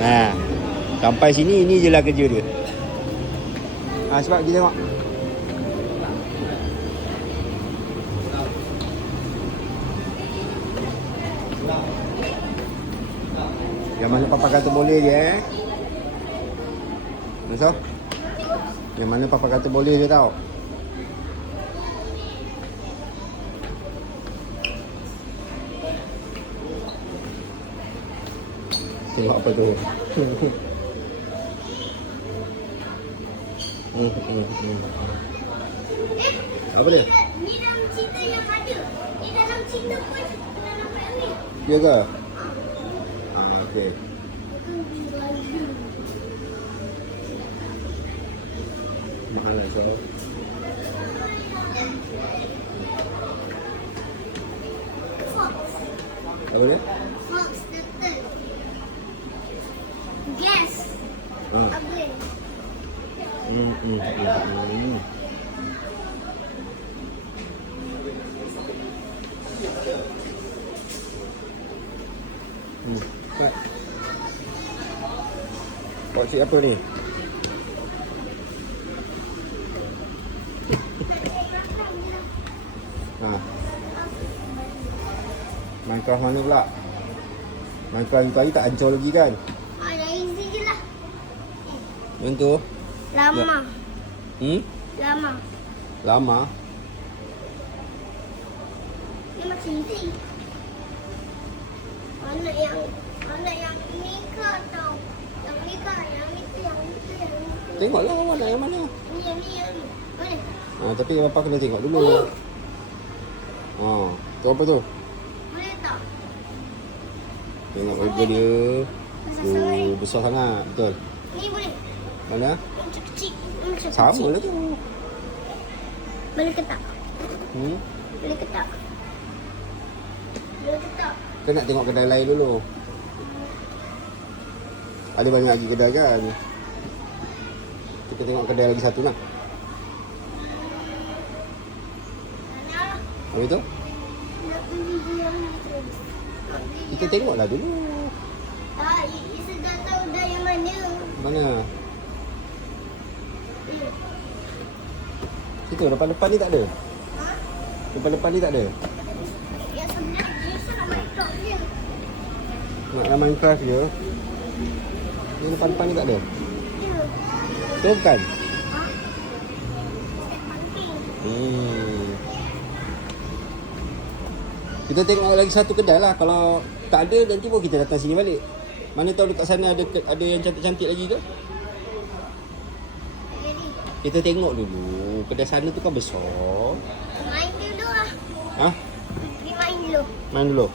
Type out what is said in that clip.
Nah, sampai sini ini je lah kerja dia. Sebab kita tengok. Yang mana papa kata boleh je Masuk? Yang mana papa kata boleh je tau. Tengok apa tu. Apa dia? Ni dalam cerita yang ada. Ni dalam cerita pun dalam ni. Ya ke? Okey. Mahal lah so. Fox. Apa dia? Fox turtle. Gas. Ugly. Kau cik apa ni? Minecraft mana pula? Minecraft yang tadi tak hancur lagi kan? Yang easy je lah. Yang tu? Lama. Lama. Lama? Ni macam easy. Mana yang ni ke atau yang ni ke? Yang ni ke? Yang ni ke? Yang ni ke? Tengoklah awak nak yang mana. Yang ni. Boleh? Tapi bapak kena tengok dulu. Tu apa tu? Boleh tak? Tengok burger dia. Besar sangat, betul. Ni boleh? Mana? Macam kecil. Macam Sama kecil. lah tu. Boleh ke tak? Boleh ke tak? Boleh ke tak? Kita nak tengok kedai lain dulu. Ada banyak lagi kedai kan? Kita tengok kedai lagi satu lah. Habis tu? Nak beli yang ni terus. Kita tengoklah dulu. Tak, Isa dah tahu dah yang mana. Mana? Situ depan-depan ni tak ada? Depan-depan ni tak ada? Yang sebelah ni sama Minecraft je. Nak Minecraft je. Yang depan-depan ni tak ada? Ya. Tu bukan? Penting. Kita tengok lagi satu kedai lah. Kalau tak ada nanti pun kita datang sini balik. Mana tahu dekat sana ada yang cantik-cantik lagi ke? Jadi, Kita tengok dulu. Kedai sana tu kan besar. main dulu lah. Hah? Pergi main dulu. Main dulu.